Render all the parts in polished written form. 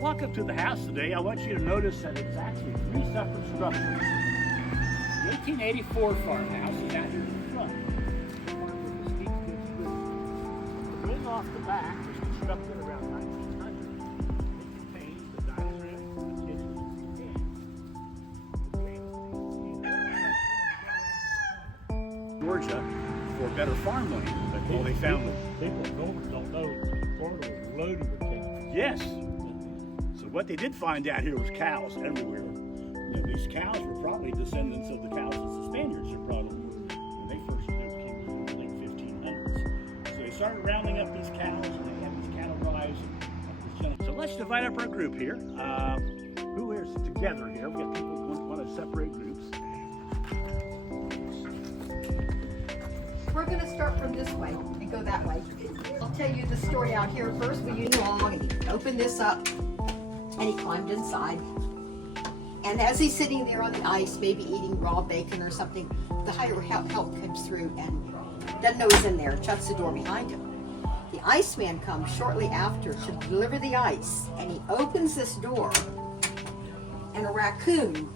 walk up to the house today, I want you to notice that it's actually three separate structures. The 1884 farmhouse is out here in the front. The wing off the back was constructed around 1900. It contains the dining room, the kitchen, and Georgia for better farmland, but well, they found them. People don't know Florida was loaded with cows. Yes. So what they did find out here was cows everywhere. You know, these cows were probably descendants of the cows that the Spaniards had brought over when they first came in the late 1500s. So they started rounding up these cows, and they had these cattle drives. So let's divide up our group here. Who is together here? We got people who want to separate groups. We're going to start from this way and go that way. I'll tell you the story out here first. We used long and he opened this up and he climbed inside. And as he's sitting there on the ice, maybe eating raw bacon or something, the higher help comes through and doesn't know he's in there, shuts the door behind him. The Iceman comes shortly after to deliver the ice, and he opens this door, and a raccoon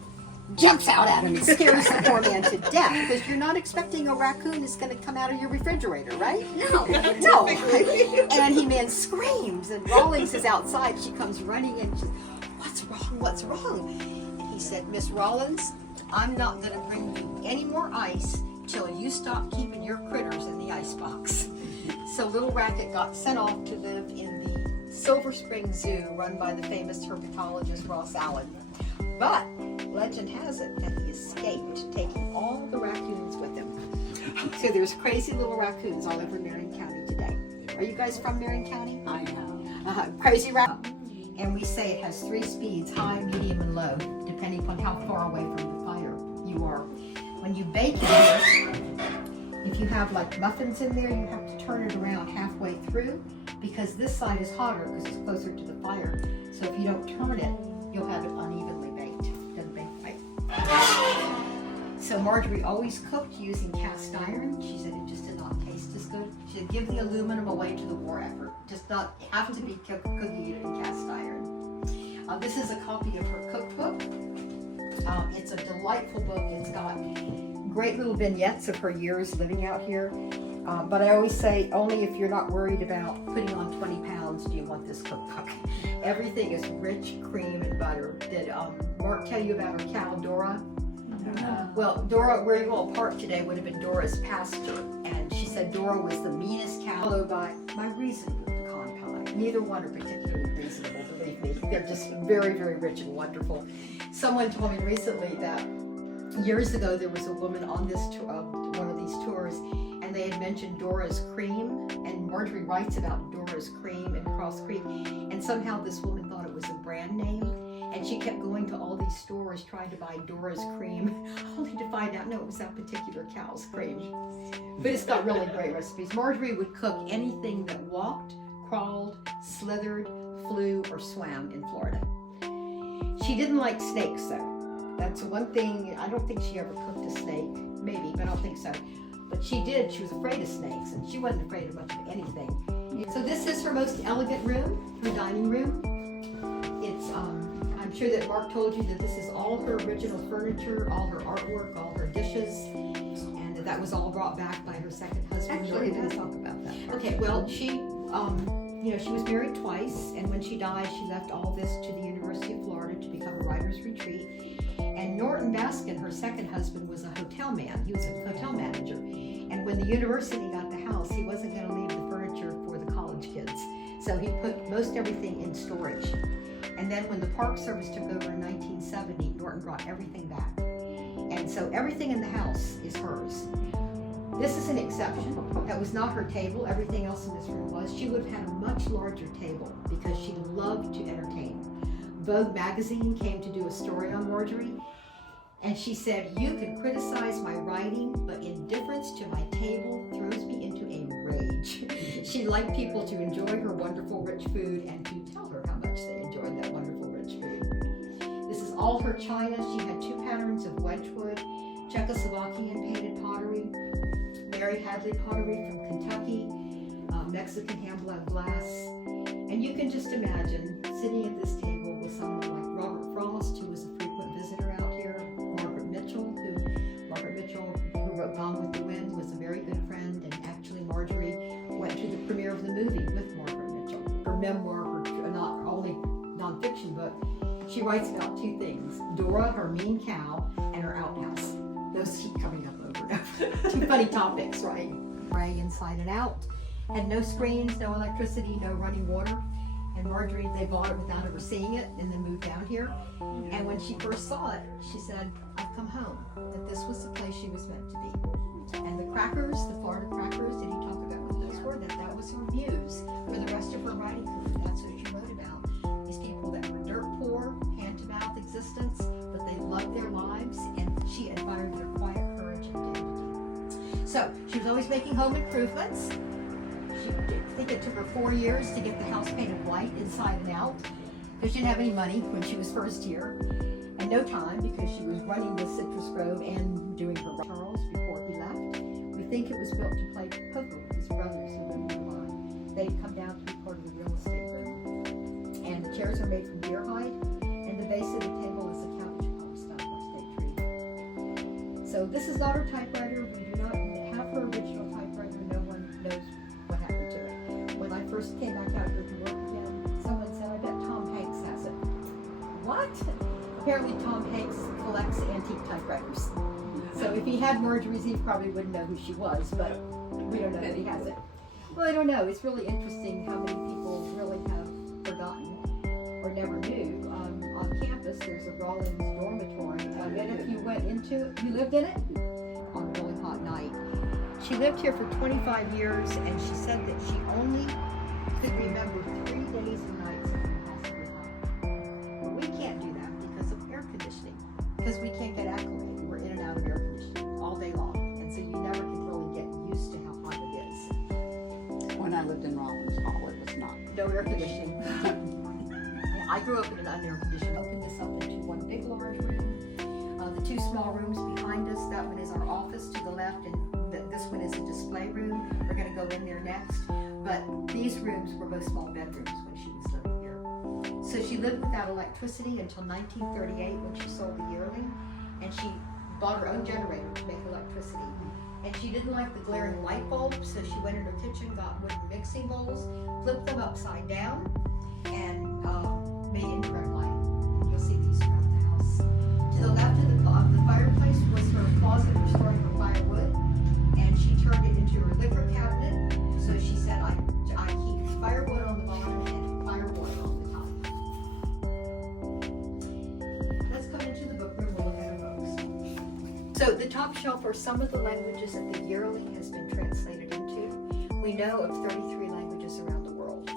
jumps out at him and scares the poor man to death, because you're not expecting a raccoon is going to come out of your refrigerator, right? No. And he man screams, and Rawlings is outside. She comes running in. She says, "What's wrong? What's wrong?" And he said, "Miss Rawlings, I'm not going to bring you any more ice till you stop keeping your critters in the icebox." So Little Racket got sent off to live in the Silver Spring Zoo, run by the famous herpetologist Ross Allen. But legend has it that he escaped, taking all the raccoons with him. So there's crazy little raccoons all over Marion County today. Are you guys from Marion County? I am. Crazy raccoon. And we say it has 3 speeds, high, medium, and low, depending upon how far away from the fire you are. When you bake it, if you have like muffins in there, you have to turn it around halfway through, because this side is hotter because it's closer to the fire. So if you don't turn it, you'll have it unevenly baked. It doesn't bake right. So Marjorie always cooked using cast iron. She said it just did not taste as good. She said give the aluminum away to the war effort. Just not have to be cooking it in cast iron. This is a copy of her cookbook. It's a delightful book. It's got great little vignettes of her years living out here. But I always say, only if you're not worried about putting on 20 pounds do you want this cookbook. Everything is rich cream and butter. Did Mark tell you about her cow, Dora? Well, Dora, where you all parked today, would have been Dora's pasture. And she said Dora was the meanest cow, followed by my reasonable pecan pie. Neither one are particularly reasonable, believe me. They're just very, very rich and wonderful. Someone told me recently that years ago there was a woman on this one of these tours, and they had mentioned Dora's Cream, and Marjorie writes about Dora's Cream and Cross Creek, and somehow this woman thought it was a brand name, and she kept going to all these stores trying to buy Dora's Cream, only to find out no, it was that particular cow's cream. But it's got really great recipes. Marjorie would cook anything that walked, crawled, slithered, flew, or swam in Florida. She didn't like snakes though. That's one thing. I don't think she ever cooked a snake, maybe, but I don't think so. But she did. She was afraid of snakes, and she wasn't afraid of much of anything. So this is her most elegant room, her dining room. It's, I'm sure that Mark told you that this is all her original furniture, all her artwork, all her dishes, and that was all brought back by her second husband. Actually, let's talk about that. Okay, well, she was married twice, and when she died, she left all this to the University of Florida to become a writer's retreat. And Norton Baskin, her second husband, was a hotel man. He was a hotel manager. And when the university got the house, he wasn't going to leave the furniture for the college kids. So he put most everything in storage. And then when the Park Service took over in 1970, Norton brought everything back. And so everything in the house is hers. This is an exception. That was not her table. Everything else in this room was. She would have had a much larger table because she loved to entertain. Vogue magazine came to do a story on Marjorie, and she said, "You can criticize my writing, but indifference to my table throws me into a rage." She liked people to enjoy her wonderful rich food and to tell her how much they enjoyed that wonderful rich food. This is all her china. She had 2 patterns of Wedgwood, Czechoslovakian painted pottery, Mary Hadley pottery from Kentucky, Mexican hand-blown glass. And you can just imagine sitting at this table fiction book, she writes about two things: Dora, her mean cow, and her outhouse. Those keep coming up over and over. Two funny topics, right? Gray inside and out. Had no screens, no electricity, no running water. And Marjorie, they bought it without ever seeing it and then moved down here. And when she first saw it, she said, I've come home, that this was the place she was meant to be. And the crackers, the Florida crackers, did he talk about what those were? That was her muse for the rest of her writing career. That's what she wrote about. These people that were dirt poor, hand-to-mouth existence, but they loved their lives, and she admired their quiet courage and dignity. So she was always making home improvements. I think it took her 4 years to get the house painted white inside and out, because she didn't have any money when she was first here, and no time because she was running the citrus grove and doing her Charles before he left. We think it was built to play poker with his brothers who lived nearby. They'd come down to be part of the real estate room. And the chairs are made from deer hide, and the base of the table is a couch carved out of state tree. So this is not her typewriter. We do not have her original typewriter. No one knows what happened to it. When I first came back out here to work again, someone said, I bet Tom Hanks has it. What? Apparently Tom Hanks collects antique typewriters. So if he had Marjorie's, he probably wouldn't know who she was, but we don't know that he has it. Well, I don't know. It's really interesting how many people really have forgotten or never knew. On campus, there's a Rawlings dormitory. I bet if you went into it, you lived in it on a really hot night. She lived here for 25 years, and she said that she only could remember 3 days and nights of the house was hot. Well, we can't do that because of air conditioning, because we can't get acclimated. We're in and out of air conditioning all day long, and so you never can really get used to how hot it is. When I lived in Rawlings Hall, it was not. No air conditioning. Yeah, I grew up in an un-air conditioning. Opened this up into one big large room. The two small rooms behind us, that one is our office to the left, and this one is a display room. We're going to go in there next. But these rooms were both small bedrooms when she was living here. So she lived without electricity until 1938 when she sold the Yearling, and she bought her own generator to make electricity. And she didn't like the glaring light bulb, so she went in her kitchen, got wooden mixing bowls, flipped them upside down, and made indirect light. You'll see these throughout the house. To the left of the fireplace was her closet for storing her firewood, and she turned it into her liquor cabinet. So she said, I keep firewood on the bottom and firewood on the top. Let's come into the book room. We'll look at her books. So the top shelf are some of the languages that the Yearling has been translated into. We know of 33 languages around the world.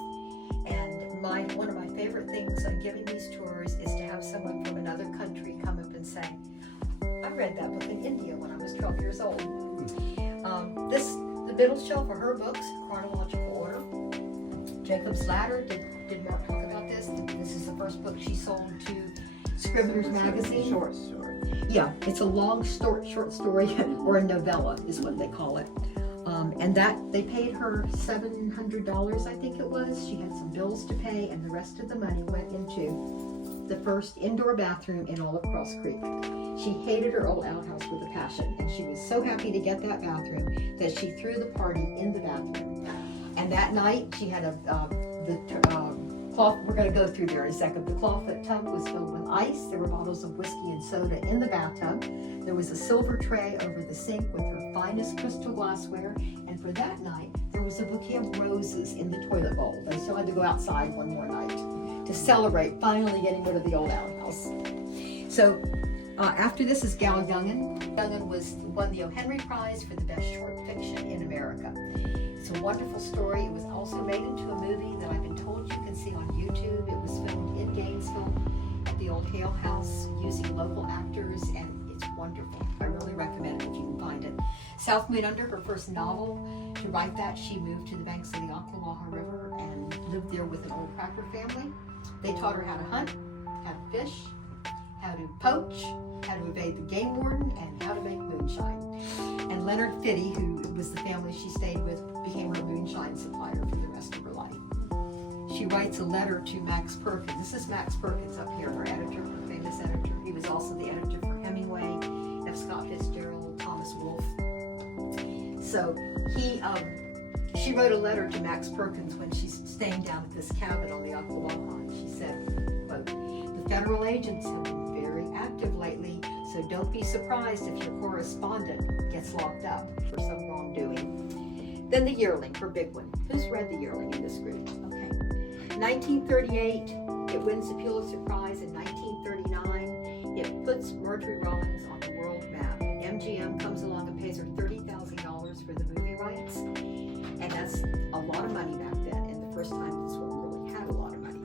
And one of my favorite things on giving these tours is to have someone from another country come up and say, I read that book in India when I was 12 years old. The middle shelf are her books, chronological order. Jacob's Ladder, did Mark talk about this? This is the first book she sold to Scribner's Magazine. Short story. Yeah, it's a long short story, or a novella is what they call it. And that, they paid her $700, I think it was. She had some bills to pay, and the rest of the money went into the first indoor bathroom in all of Cross Creek. She hated her old outhouse with a passion, and she was so happy to get that bathroom that she threw the party in the bathroom. And that night, she had the cloth, we're going to go through there in a second. The clawfoot tub was filled with ice. There were bottles of whiskey and soda in the bathtub. There was a silver tray over the sink with her finest crystal glassware. And for that night, there was a bouquet of roses in the toilet bowl. They still had to go outside one more night to celebrate finally getting rid of the old outhouse. So after this is Gal Youngin. Youngin won the O. Henry Prize for the best short fiction in America. It's a wonderful story. It was also made into a movie that I've been told you can see on YouTube. It was filmed in Gainesville at the old Hale House using local actors, and it's wonderful. I really recommend it if you can find it. South Moon Under, her first novel. To write that, she moved to the banks of the Ocklawaha River and lived there with an old cracker family. They taught her how to hunt, how to fish, how to poach, how to evade the game warden, and how to make moonshine. And Leonard Fitty, who was the family she stayed with, became her moonshine supplier for the rest of her life. She writes a letter to Max Perkins. This is Max Perkins up here, her editor, her famous editor. He was also the editor for Hemingway, F. Scott Fitzgerald, Thomas Wolfe. So she wrote a letter to Max Perkins when she's staying down at this cabin on the Ocklawaha, and she said, quote, general agents have been very active lately, so don't be surprised if your correspondent gets locked up for some wrongdoing. Then the Yearling, her big one. Who's read the Yearling in this group? Okay. 1938, it wins the Pulitzer Prize. In 1939, it puts Marjorie Rawlings on the world map. MGM comes along and pays her $30,000 for the movie rights, and that's a lot of money back then, and the first time this world really had a lot of money.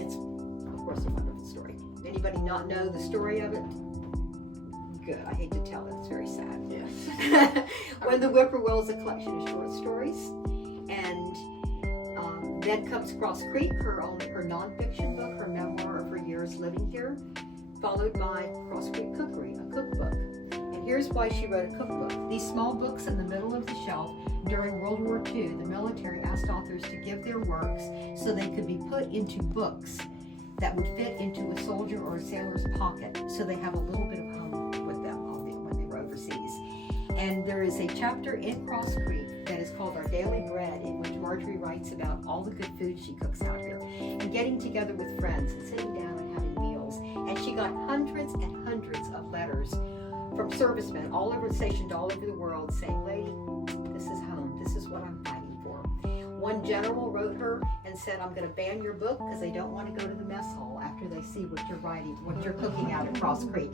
It's, of course, a wonderful story. Anybody not know the story of it? Good. I hate to tell it. It's very sad. Yes. When the Whippoorwill is a collection of short stories, and then comes Cross Creek, her nonfiction book, her memoir of her years living here, followed by Cross Creek Cookery, a cookbook. And here's why she wrote a cookbook. These small books in the middle of the shelf. During World War II, the military asked authors to give their works so they could be put into books that would fit into a soldier or a sailor's pocket, so they have a little bit of home with them when they were overseas. And there is a chapter in Cross Creek that is called Our Daily Bread, in which Marjorie writes about all the good food she cooks out here, and getting together with friends and sitting down and having meals. And she got hundreds and hundreds of letters from servicemen stationed all over the world saying, "Lady, this is home. This is what I'm fighting for." One general wrote her and said, "I'm going to ban your book because they don't want to go to the mess hall after they see what you're writing, what you're cooking out at Cross Creek."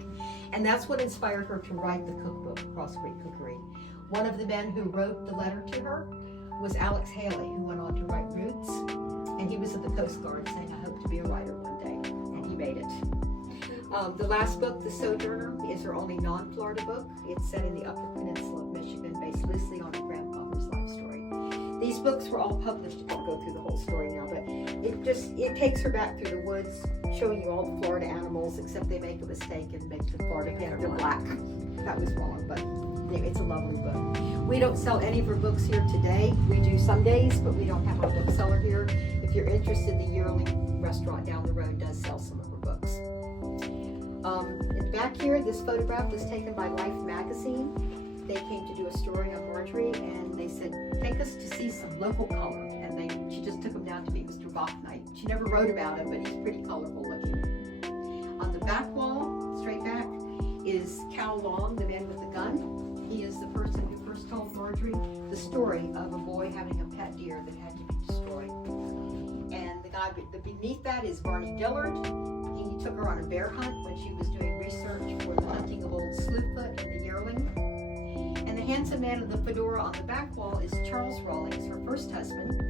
And that's what inspired her to write the cookbook, Cross Creek Cookery. One of the men who wrote the letter to her was Alex Haley, who went on to write Roots, and he was at the Coast Guard saying, "I hope to be a writer one day," and he made it. The last book, The Sojourner, is her only non-Florida book. It's set in the Upper Peninsula of Michigan, based loosely on her grandfather's life story. These books were all published. I won't go through the whole story now, but it takes her back through the woods, showing you all the Florida animals, except they make a mistake and make the Florida panther black. That was wrong, but it's a lovely book. We don't sell any of her books here today. We do some days, but we don't have our bookseller here. If you're interested, the Yearling restaurant down the road does sell some of her books. And back here, this photograph was taken by Life magazine. They came to do a story on Marjorie, and they said, "Take us to see some local color." And she just took them down to meet Mr. Bachknight. She never wrote about him, but he's pretty colorful looking. On the back wall, straight back, is Cal Long, the man with the gun. He is the person who first told Marjorie the story of a boy having a pet deer that had to be destroyed. And the guy beneath that is Barney Dillard. He took her on a bear hunt when she was doing research for the hunting of old Slewfoot and the Yearling. And the handsome man with the fedora on the back wall is Charles Rawlings, her first husband.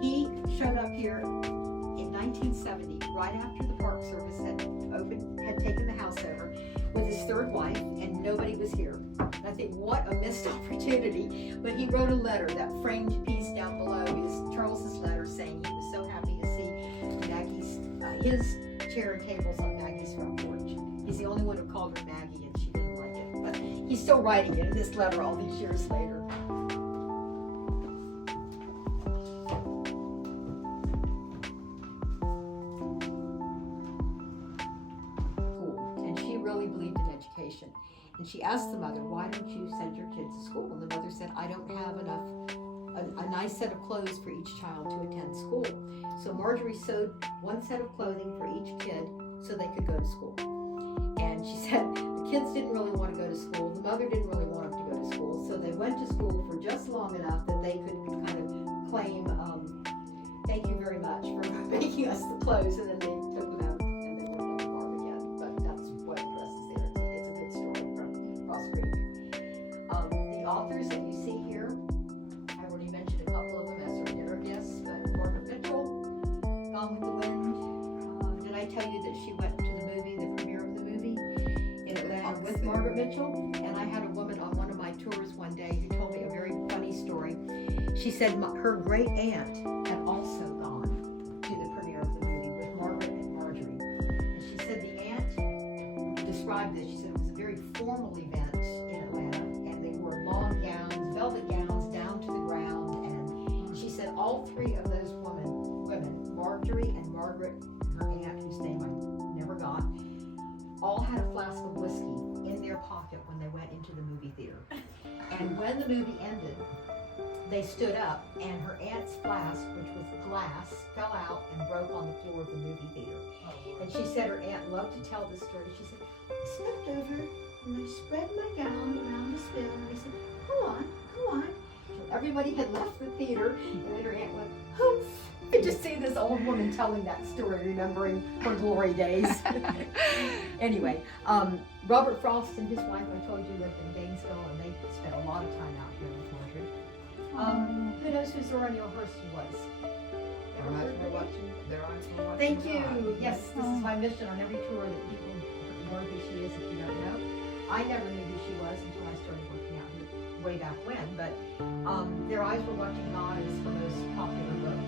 He showed up here in 1970, right after the Park Service had taken the house over, with his third wife, and nobody was here. And I think, what a missed opportunity. But he wrote a letter. That framed piece down below is Charles's letter saying he was so happy to see Maggie's, his chair and tables on Maggie's front porch. He's the only one who called her Maggie, and she didn't like it. But he's still writing it in this letter all these years later. And she asked the mother, "Why don't you send your kids to school?" And the mother said, "I don't have a nice set of clothes for each child to attend school." So Marjorie sewed one set of clothing for each kid so they could go to school. And she said the kids didn't really want to go to school. The mother didn't really want them to go to school. So they went to school for just long enough that they could kind of claim, "Thank you very much for making us the clothes," and then they took them out and they worked on the farm again. But that's what addresses there. It's a good story from Cross Creek. The authors that you see here, I already mentioned a couple of them as our dinner guests, but Margaret Mitchell, Gone with the Wind. Did I tell you that she went to the movie, the premiere of the movie in Atlanta with Margaret Mitchell? And I had a woman on one of my tours one day who told me a very funny story. She said her great aunt had also gone to the premiere of the movie with Margaret and Marjorie. And she said the aunt described this. She said it was a very formal event in Atlanta, and they wore long gowns, velvet gowns down to the ground. And she said all three of those women, Marjorie and Margaret, her aunt, whose name I never got, all had a flask of whiskey in their pocket when they went into the movie theater. And when the movie ended, they stood up, and her aunt's flask, which was glass, fell out and broke on the floor of the movie theater. And she said her aunt loved to tell this story. She said, I stepped over and I spread my gown around the spill, and I said, go on, go on. So everybody had left the theater, and then her aunt went, humph. I just see this old woman telling that story, remembering her glory days. Anyway, Robert Frost and his wife, I told you, lived in Gainesville, and they spent a lot of time out here with Marjorie. Who knows who Zora Neale Hurston was? Their eyes were watching. Their eyes were watching. Thank you. Yes, this is my mission on every tour, that people learn who she is if you don't know. I never knew who she was until I started working out here way back when, but Their Eyes Were Watching God is her most popular book.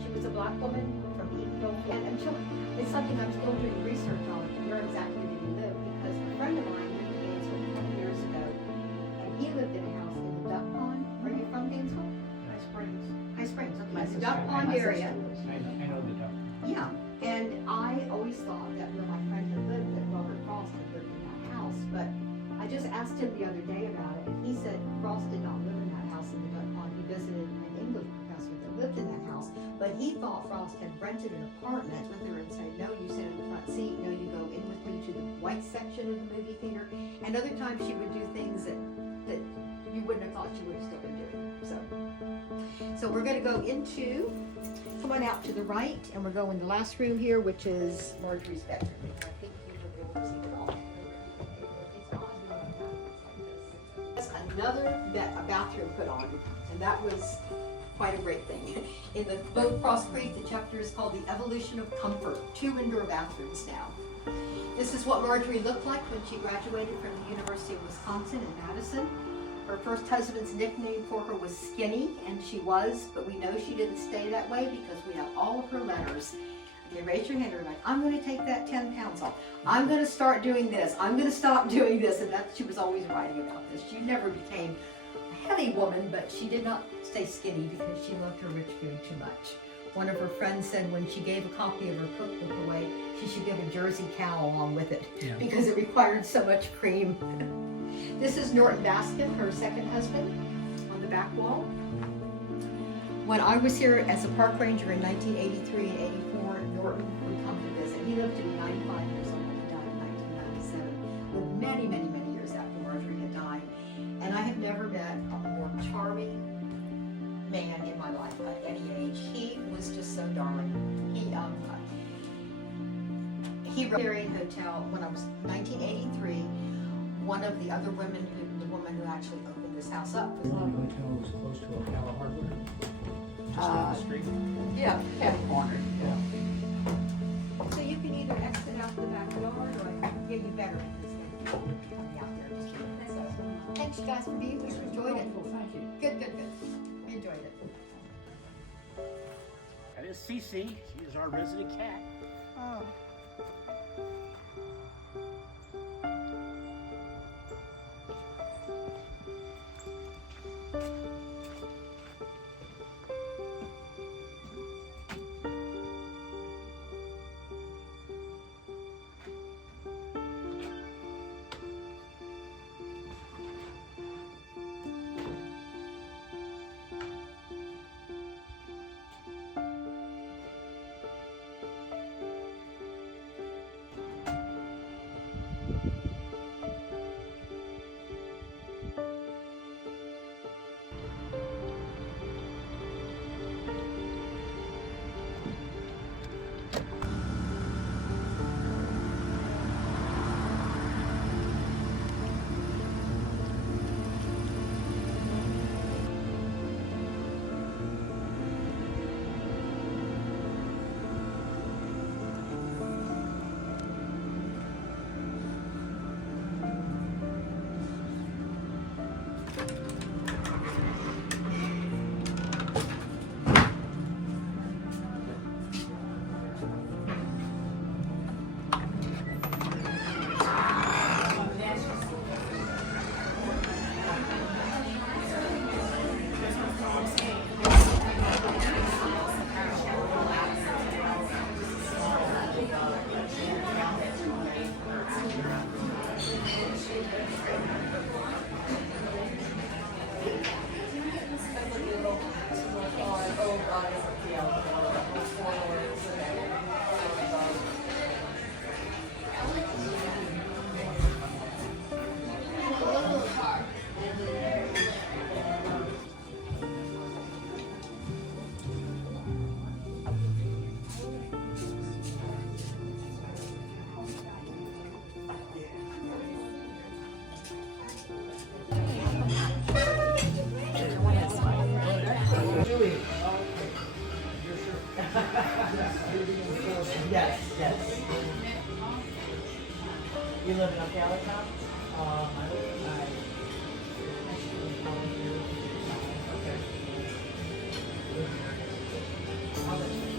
She was a black woman from Eatonville, and it's something I'm still doing research on. Where exactly did he live? Because a friend of mine lived in Gainesville 20 years ago, and he lived in a house in the Duck Pond. Are you from Gainesville? High Springs. High Springs, okay. My The sister- Duck Pond my sister area. was. I know the duck. Yeah, and I always thought that where my friend had lived, that Robert Frost had lived in that house, but I just asked him the other day about it, and he said Frost did not live in that house in the Duck Pond. He visited an English professor that lived in that house, but he thought Frost had rented an apartment with her and said, no, you sit in the front seat, no, you go in with me to the white section of the movie theater, and other times she would do things that you wouldn't have thought she would have still been doing, so we're gonna go into, come on out to the right, and we're going in the last room here, which is Marjorie's bedroom. I think you will be able to see it all. There's another a bathroom put on, and that was quite a great thing. In the boat Cross Creek, the chapter is called The Evolution of Comfort, 2 indoor bathrooms now. This is what Marjorie looked like when she graduated from the University of Wisconsin in Madison. Her first husband's nickname for her was Skinny, and she was, but we know she didn't stay that way because we have all of her letters. Okay, raise your hand, everybody. I'm going to take that 10 pounds off. I'm going to start doing this. I'm going to stop doing this. And she was always writing about this. She never became a heavy woman, but she did not stay skinny because she loved her rich food too much. One of her friends said when she gave a copy of her cookbook away, she should give a Jersey cow along with it because it required so much cream. This is Norton Baskin, her second husband, on the back wall. When I was here as a park ranger in 1983 and 84, Norton would come to visit. He lived to be 95 years old. He died in 1997, with many, many, many years after Marjorie had died. And I have never met a more charming man in my life at any age. He was just so darling. He ran a hotel when I was 1983. One of the other women, the woman who actually opened this house up. The hotel was close to Ocala Hardware. Just on the street. Yeah, corner. Yeah. So you can either exit out the back door, or I can get you better in this thing. Coming out there. Thanks, guys, for being here. Enjoyed it. Thank you. Good. We enjoyed it. That is Cece. She is our resident cat. Oh. Yes, yes. You live in Ocala now? I live in high school, college here. Okay. What school is this?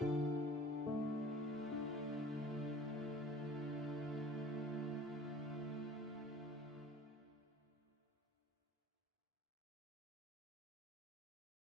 Bye.